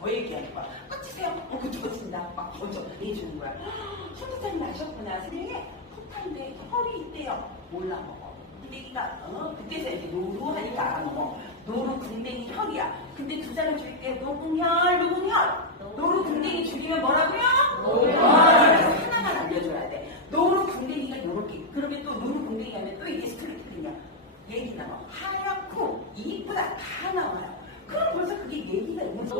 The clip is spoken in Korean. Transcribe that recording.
뭐더 얘기하는 거야. 빡치세요. 어 그쪽 친다. 막 먼저 얘기해주는 거야. 손부장님 나셨구나. 선생님 폭탄인데 허리 있대요. 몰라 먹어. 군대기가, 어 그때서 이제 노루하니까 알아먹어. 노루 군댕이 혈이야. 근데 두 사람 줄게 노궁혈 노궁혈. 노루 군댕이 죽이면 뭐라고요? 노궁혈. 아, 하나만 알려줘야 돼. 노루 궁뎅이가 요렇게 그러면 또 노루 궁뎅이 하면 또 이게 스트레이트거든요. 얘기 나와 뭐 하얗고 이쁘다 다 나와요. 그럼 벌써 그게 얘기가 있는 거죠.